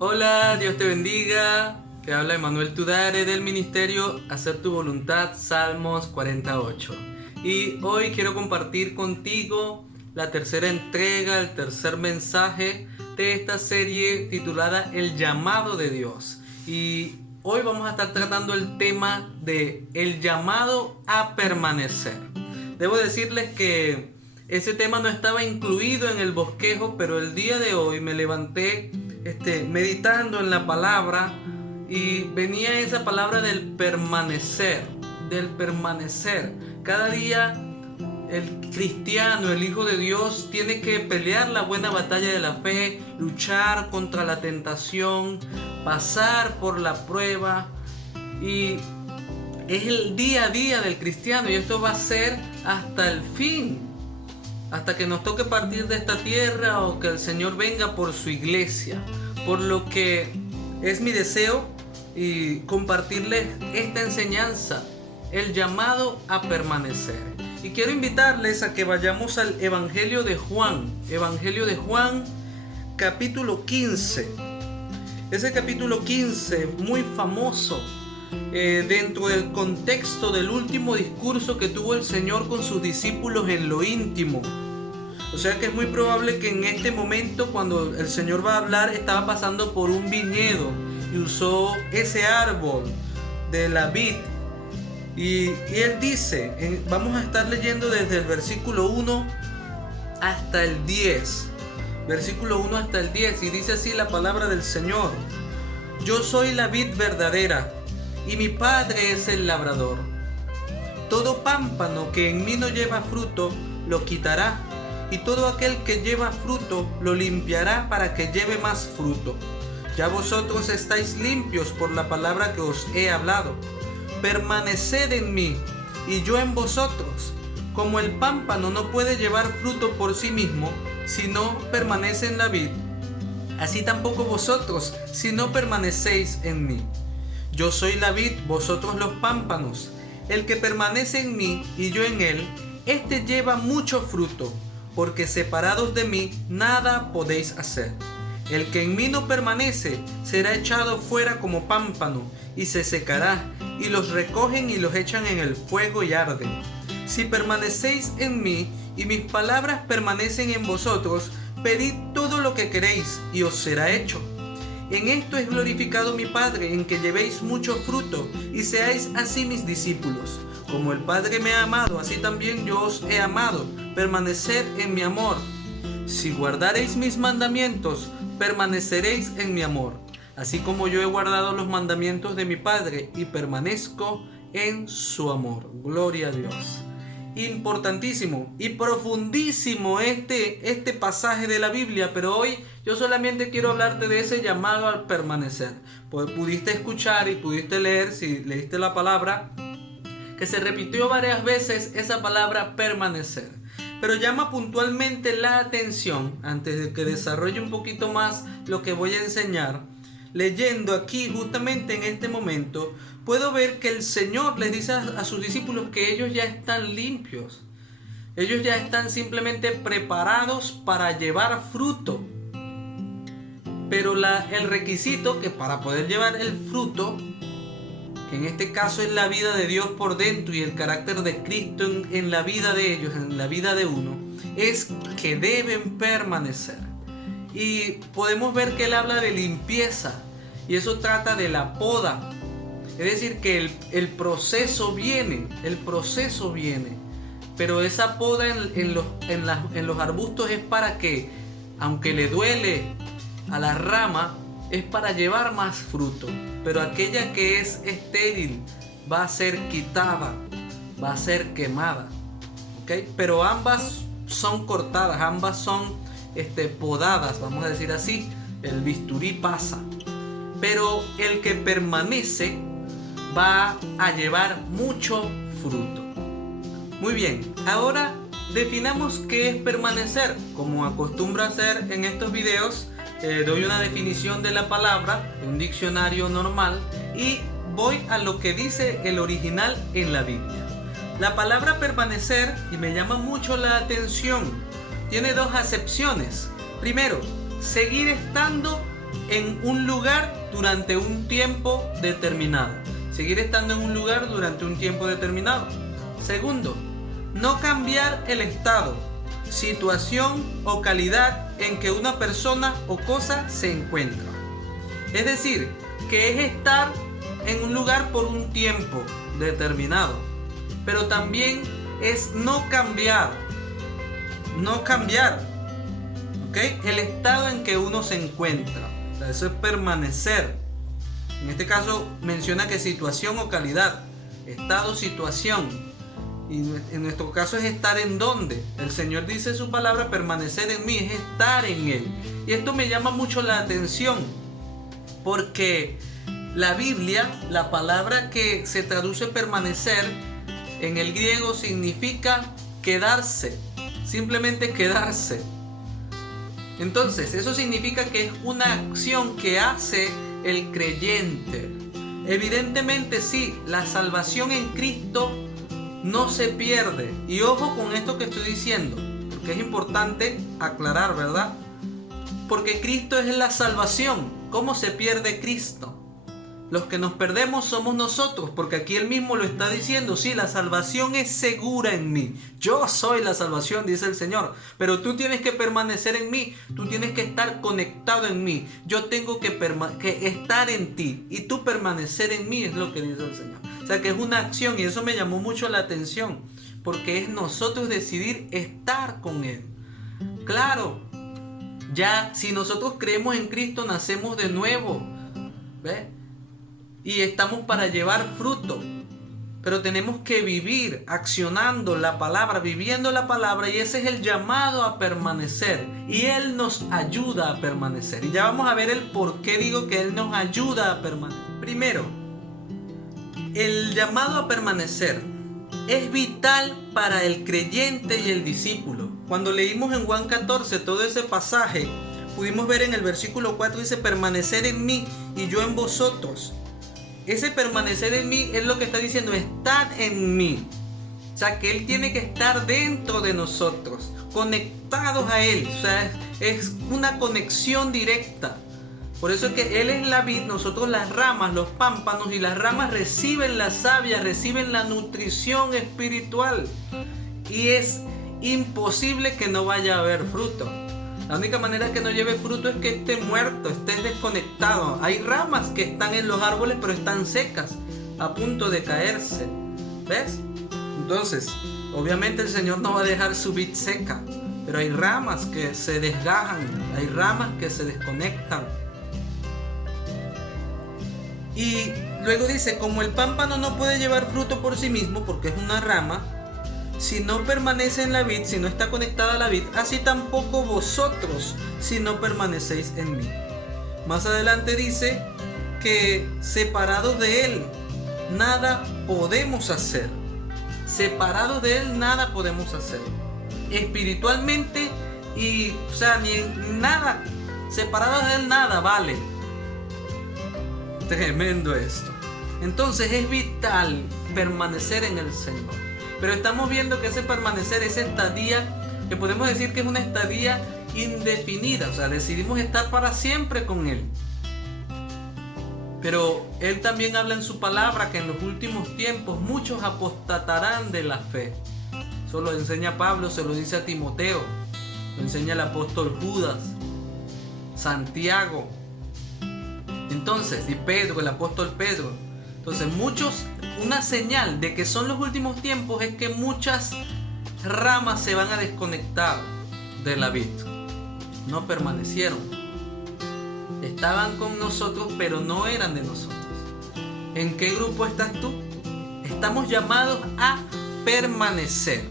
Hola, Dios te bendiga. Te habla Emanuel Tudare del ministerio Hacer tu voluntad, Salmos 48. Y hoy quiero compartir contigo la tercera entrega, el tercer mensaje de esta serie titulada El llamado de Dios. Y hoy vamos a estar tratando el tema de el llamado a permanecer. Debo decirles que ese tema no estaba incluido en el bosquejo, pero el día de hoy me levanté meditando en la palabra y venía esa palabra del permanecer. Cada día el cristiano, el Hijo de Dios, tiene que pelear la buena batalla de la fe, luchar contra la tentación, pasar por la prueba, y es el día a día del cristiano, y esto va a ser hasta el fin, hasta que nos toque partir de esta tierra o que el Señor venga por su iglesia. Por lo que es mi deseo y compartirles esta enseñanza, el llamado a permanecer. Y quiero invitarles a que vayamos al Evangelio de Juan, capítulo 15. Ese capítulo 15, muy famoso, dentro del contexto del último discurso que tuvo el Señor con sus discípulos en lo íntimo. O sea que es muy probable que en este momento, cuando el Señor va a hablar, estaba pasando por un viñedo y usó ese árbol de la vid. Y Él dice, vamos a estar leyendo desde el versículo 1 hasta el 10. Versículo 1 hasta el 10, y dice así la palabra del Señor: Yo soy la vid verdadera, y mi Padre es el labrador. Todo pámpano que en mí no lleva fruto, lo quitará, y todo aquel que lleva fruto, lo limpiará para que lleve más fruto. Ya vosotros estáis limpios por la palabra que os he hablado. Permaneced en mí, y yo en vosotros. Como el pámpano no puede llevar fruto por sí mismo, si no permanece en la vid, así tampoco vosotros, si no permanecéis en mí. Yo soy la vid, vosotros los pámpanos. El que permanece en mí y yo en él, éste lleva mucho fruto, porque separados de mí nada podéis hacer. El que en mí no permanece será echado fuera como pámpano y se secará, y los recogen y los echan en el fuego y arden. Si permanecéis en mí y mis palabras permanecen en vosotros, pedid todo lo que queréis y os será hecho. En esto es glorificado mi Padre, en que llevéis mucho fruto y seáis así mis discípulos. Como el Padre me ha amado, así también yo os he amado. Permaneced en mi amor. Si guardareis mis mandamientos, permaneceréis en mi amor, así como yo he guardado los mandamientos de mi Padre y permanezco en su amor. Gloria a Dios. Importantísimo y profundísimo este pasaje de la Biblia, pero hoy yo solamente quiero hablarte de ese llamado al permanecer. Pues pudiste escuchar y pudiste leer, si leíste la palabra, que se repitió varias veces esa palabra permanecer. Pero llama puntualmente la atención, antes de que desarrolle un poquito más lo que voy a enseñar, leyendo aquí justamente en este momento, puedo ver que el Señor les dice a sus discípulos que ellos ya están limpios. Ellos ya están simplemente preparados para llevar fruto. Pero el requisito que para poder llevar el fruto, que en este caso es la vida de Dios por dentro y el carácter de Cristo en la vida de ellos, en la vida de uno, es que deben permanecer. Y podemos ver que Él habla de limpieza, y eso trata de la poda. Es decir, que el proceso viene, pero esa poda en los arbustos es para que, aunque le duele a la rama, es para llevar más fruto. Pero aquella que es estéril va a ser quitada, va a ser quemada, ¿okay? Pero ambas son cortadas, ambas son podadas, vamos a decir así. El bisturí pasa, pero el que permanece va a llevar mucho fruto. Muy bien, ahora definamos qué es permanecer. Como acostumbro a hacer en estos videos, doy una definición de la palabra, un diccionario normal, y voy a lo que dice el original en la Biblia. La palabra permanecer, y me llama mucho la atención, tiene dos acepciones. Primero, seguir estando en un lugar durante un tiempo determinado. Seguir estando en un lugar durante un tiempo determinado. Segundo, no cambiar el estado, situación o calidad en que una persona o cosa se encuentra. Es decir, que es estar en un lugar por un tiempo determinado. Pero también es no cambiar. ¿Ok? El estado en que uno se encuentra. O sea, eso es permanecer. En este caso menciona que situación o calidad. Estado, situación. Y en nuestro caso es estar en donde. El Señor dice en su palabra, permanecer en mí, es estar en Él. Y esto me llama mucho la atención, porque la Biblia, la palabra que se traduce permanecer, en el griego significa quedarse, simplemente quedarse. Entonces, eso significa que es una acción que hace el creyente. Evidentemente sí, la salvación en Cristo no se pierde. Y ojo con esto que estoy diciendo, porque es importante aclarar, ¿verdad? Porque Cristo es la salvación. ¿Cómo se pierde Cristo? Los que nos perdemos somos nosotros, porque aquí él mismo lo está diciendo. Sí, la salvación es segura en mí. Yo soy la salvación, dice el Señor. Pero tú tienes que permanecer en mí. Tú tienes que estar conectado en mí. Yo tengo que estar en ti. Y tú permanecer en mí, es lo que dice el Señor. O sea que es una acción, y eso me llamó mucho la atención, porque es nosotros decidir estar con Él. Claro, ya si nosotros creemos en Cristo, nacemos de nuevo, ¿ves? Y estamos para llevar fruto, pero tenemos que vivir accionando la palabra, viviendo la palabra, y ese es el llamado a permanecer, y Él nos ayuda a permanecer. Y ya vamos a ver el por qué digo que Él nos ayuda a permanecer. Primero, el llamado a permanecer es vital para el creyente y el discípulo. Cuando leímos en Juan 14 todo ese pasaje, pudimos ver en el versículo 4, dice: permanecer en mí y yo en vosotros. Ese permanecer en mí es lo que está diciendo, estar en mí. O sea, que Él tiene que estar dentro de nosotros, conectados a Él. O sea, es una conexión directa. Por eso es que Él es la vid, nosotros las ramas, los pámpanos, y las ramas reciben la savia, reciben la nutrición espiritual. Y es imposible que no vaya a haber fruto. La única manera que no lleve fruto es que esté muerto, esté desconectado. Hay ramas que están en los árboles pero están secas, a punto de caerse. ¿Ves? Entonces, obviamente el Señor no va a dejar su vid seca, pero hay ramas que se desgajan, hay ramas que se desconectan. Y luego dice, como el pámpano no puede llevar fruto por sí mismo, porque es una rama, si no permanece en la vid, si no está conectada a la vid, así tampoco vosotros, si no permanecéis en mí. Más adelante dice que separados de Él, nada podemos hacer. Separados de Él, nada podemos hacer. Espiritualmente y, o sea, ni en nada. Separados de Él, nada vale. Tremendo esto. Entonces es vital permanecer en el Señor. Pero estamos viendo que ese permanecer, esa estadía, que podemos decir que es una estadía indefinida. O sea, decidimos estar para siempre con Él. Pero Él también habla en su palabra que en los últimos tiempos muchos apostatarán de la fe. Eso lo enseña Pablo, se lo dice a Timoteo, lo enseña el apóstol Judas, Santiago. Entonces, y Pedro, el apóstol Pedro. Entonces, una señal de que son los últimos tiempos es que muchas ramas se van a desconectar de la vid. No permanecieron. Estaban con nosotros, pero no eran de nosotros. ¿En qué grupo estás tú? Estamos llamados a permanecer,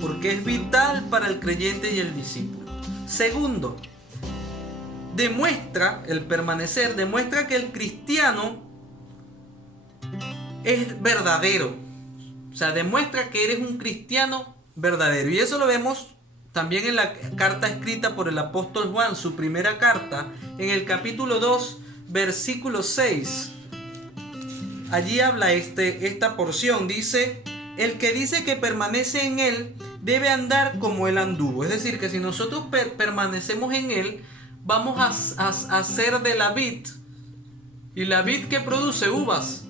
porque es vital para el creyente y el discípulo. Segundo, el permanecer demuestra que el cristiano es verdadero. O sea, demuestra que eres un cristiano verdadero. Y eso lo vemos también en la carta escrita por el apóstol Juan, su primera carta, en el capítulo 2, versículo 6. Allí habla esta porción. Dice: el que dice que permanece en Él debe andar como Él anduvo. Es decir, que si nosotros permanecemos en Él, vamos a hacer de la vid, y la vid que produce uvas,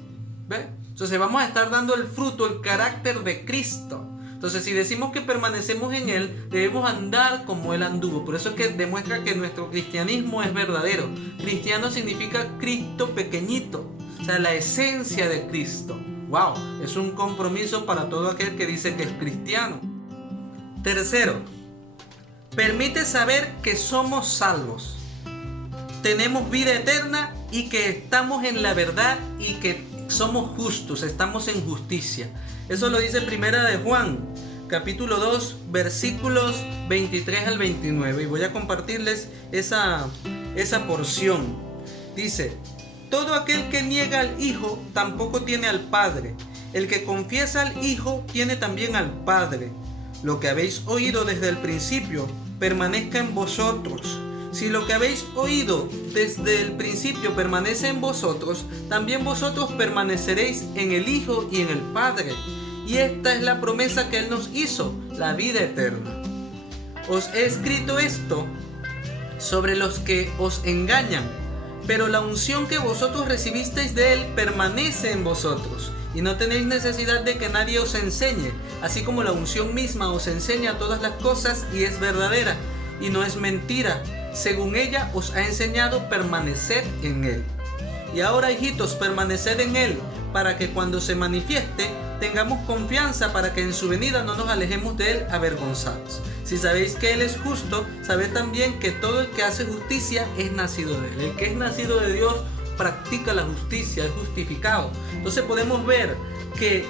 ¿ve? Entonces vamos a estar dando el fruto, el carácter de Cristo. Entonces si decimos que permanecemos en Él, debemos andar como Él anduvo. Por eso es que demuestra que nuestro cristianismo es verdadero. Cristiano significa Cristo pequeñito, o sea, la esencia de Cristo. ¡Wow! Es un compromiso para todo aquel que dice que es cristiano. Tercero, permite saber que somos salvos, tenemos vida eterna y que estamos en la verdad y que somos justos, estamos en justicia. Eso lo dice Primera de Juan, capítulo 2, versículos 23 al 29. Y voy a compartirles esa porción. Dice: todo aquel que niega al Hijo tampoco tiene al Padre. El que confiesa al Hijo tiene también al Padre. Lo que habéis oído desde el principio permanezca en vosotros. Si lo que habéis oído desde el principio permanece en vosotros, también vosotros permaneceréis en el Hijo y en el Padre. Y esta es la promesa que Él nos hizo, la vida eterna. Os he escrito esto sobre los que os engañan, pero la unción que vosotros recibisteis de Él permanece en vosotros, y no tenéis necesidad de que nadie os enseñe, así como la unción misma os enseña todas las cosas y es verdadera, y no es mentira. Según ella os ha enseñado, permaneced en Él. Y ahora, hijitos, permaneced en Él, para que cuando se manifieste, tengamos confianza para que en su venida no nos alejemos de Él avergonzados. Si sabéis que Él es justo, sabed también que todo el que hace justicia es nacido de Él. El que es nacido de Dios practica la justicia, es justificado. Entonces podemos ver que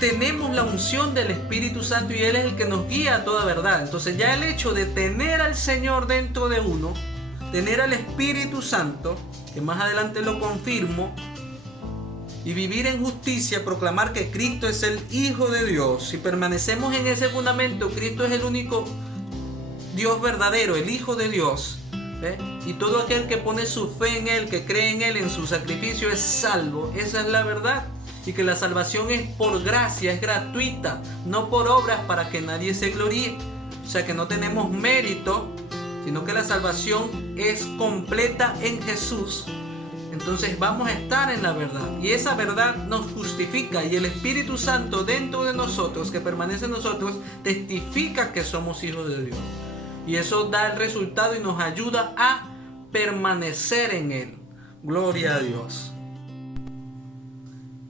tenemos la unción del Espíritu Santo y Él es el que nos guía a toda verdad. Entonces ya el hecho de tener al Señor dentro de uno, tener al Espíritu Santo, que más adelante lo confirmo, y vivir en justicia, proclamar que Cristo es el Hijo de Dios. Si permanecemos en ese fundamento, Cristo es el único Dios verdadero, el Hijo de Dios, ¿eh? Y todo aquel que pone su fe en Él, que cree en Él, en su sacrificio, es salvo. Esa es la verdad. Y que la salvación es por gracia, es gratuita, no por obras para que nadie se gloríe. O sea que no tenemos mérito, sino que la salvación es completa en Jesús. Entonces vamos a estar en la verdad, y esa verdad nos justifica, y el Espíritu Santo dentro de nosotros, que permanece en nosotros, testifica que somos hijos de Dios. Y eso da el resultado y nos ayuda a permanecer en Él. Gloria a Dios.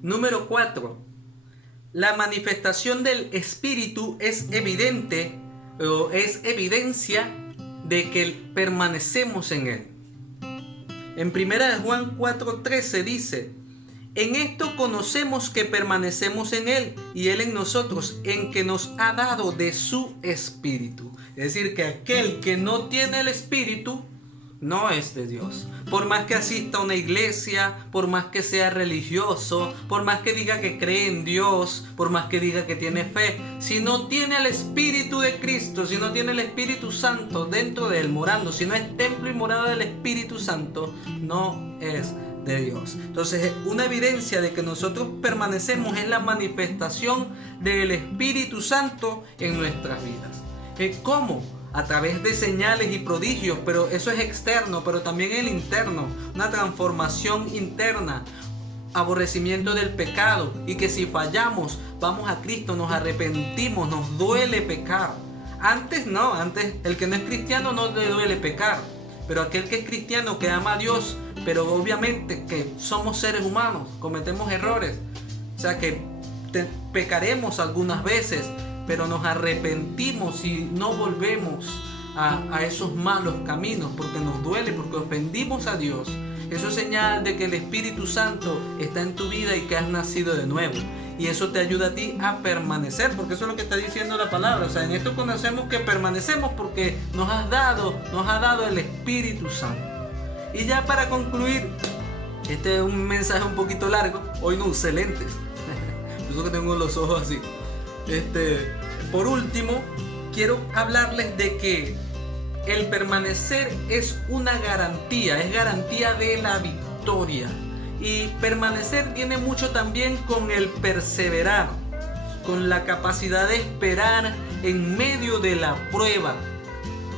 Número 4. La manifestación del Espíritu es evidente, o es evidencia de que permanecemos en Él. En 1 Juan 4:13 dice: en esto conocemos que permanecemos en Él y Él en nosotros, en que nos ha dado de su Espíritu. Es decir, que aquel que no tiene el Espíritu no es de Dios. Por más que asista a una iglesia, por más que sea religioso, por más que diga que cree en Dios, por más que diga que tiene fe, si no tiene el Espíritu de Cristo, si no tiene el Espíritu Santo dentro de él morando, si no es templo y morada del Espíritu Santo, no es de Dios. Entonces, una evidencia de que nosotros permanecemos es la manifestación del Espíritu Santo en nuestras vidas. ¿Cómo? A través de señales y prodigios, pero eso es externo, pero también el interno, una transformación interna, aborrecimiento del pecado, y que si fallamos, vamos a Cristo, nos arrepentimos, nos duele pecar. Antes no, antes el que no es cristiano no le duele pecar, pero aquel que es cristiano, que ama a Dios, pero obviamente que somos seres humanos, cometemos errores, o sea que pecaremos algunas veces, pero nos arrepentimos y no volvemos a esos malos caminos, porque nos duele, porque ofendimos a Dios. Eso es señal de que el Espíritu Santo está en tu vida y que has nacido de nuevo. Y eso te ayuda a ti a permanecer, porque eso es lo que está diciendo la palabra. O sea, en esto conocemos que permanecemos porque nos ha dado el Espíritu Santo. Y ya para concluir, este es un mensaje un poquito largo. Hoy no usé lentes, por eso que tengo los ojos así. Por último, quiero hablarles de que el permanecer es una garantía, es garantía de la victoria. Y permanecer tiene mucho también con el perseverar, con la capacidad de esperar en medio de la prueba.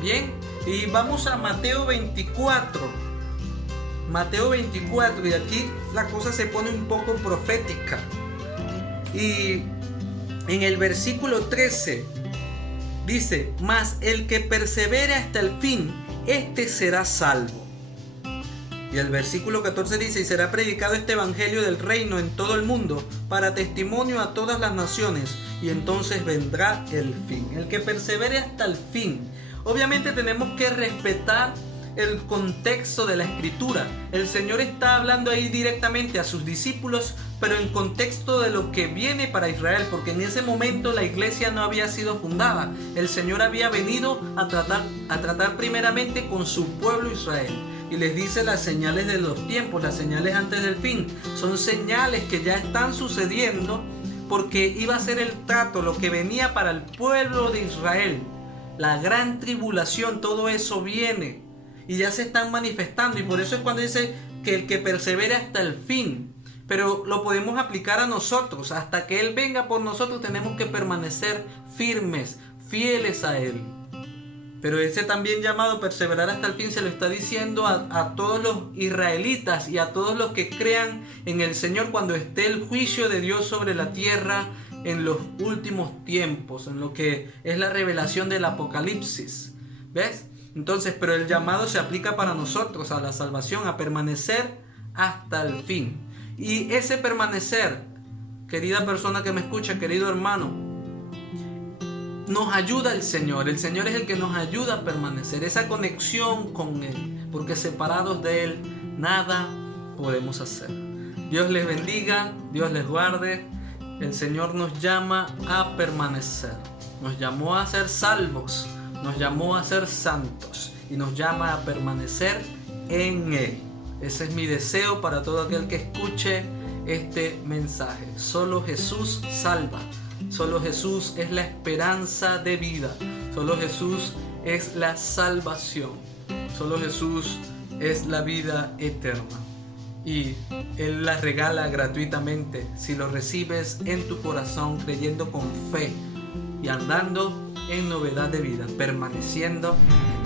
Bien, Y vamos a Mateo 24. Mateo 24, y aquí la cosa se pone un poco profética. Y en el versículo 13 dice: mas el que persevere hasta el fin, este será salvo. Y el versículo 14 dice: y será predicado este evangelio del reino en todo el mundo para testimonio a todas las naciones, y entonces vendrá el fin. El que persevere hasta el fin. Obviamente tenemos que respetar el contexto de la escritura. El Señor está hablando ahí directamente a sus discípulos, pero en contexto de lo que viene para Israel, porque en ese momento la iglesia no había sido fundada. El Señor había venido a tratar primeramente con su pueblo Israel. Y les dice las señales de los tiempos, las señales antes del fin. Son señales que ya están sucediendo, porque iba a ser el trato, lo que venía para el pueblo de Israel. La gran tribulación, todo eso viene y ya se están manifestando. Y por eso es cuando dice que el que persevere hasta el fin. Pero lo podemos aplicar a nosotros. Hasta que Él venga por nosotros tenemos que permanecer firmes, fieles a Él. Pero ese también llamado perseverar hasta el fin se lo está diciendo a todos los israelitas y a todos los que crean en el Señor cuando esté el juicio de Dios sobre la tierra en los últimos tiempos, en lo que es la revelación del Apocalipsis. ¿Ves? Entonces, pero el llamado se aplica para nosotros, a la salvación, a permanecer hasta el fin. Y ese permanecer, querida persona que me escucha, querido hermano, nos ayuda el Señor. El Señor es el que nos ayuda a permanecer, esa conexión con Él, porque separados de Él nada podemos hacer. Dios les bendiga, Dios les guarde. El Señor nos llama a permanecer, nos llamó a ser salvos, nos llamó a ser santos y nos llama a permanecer en Él. Ese es mi deseo para todo aquel que escuche este mensaje. Solo Jesús salva. Solo Jesús es la esperanza de vida. Solo Jesús es la salvación. Solo Jesús es la vida eterna. Y Él la regala gratuitamente si lo recibes en tu corazón, creyendo con fe y andando en novedad de vida, permaneciendo en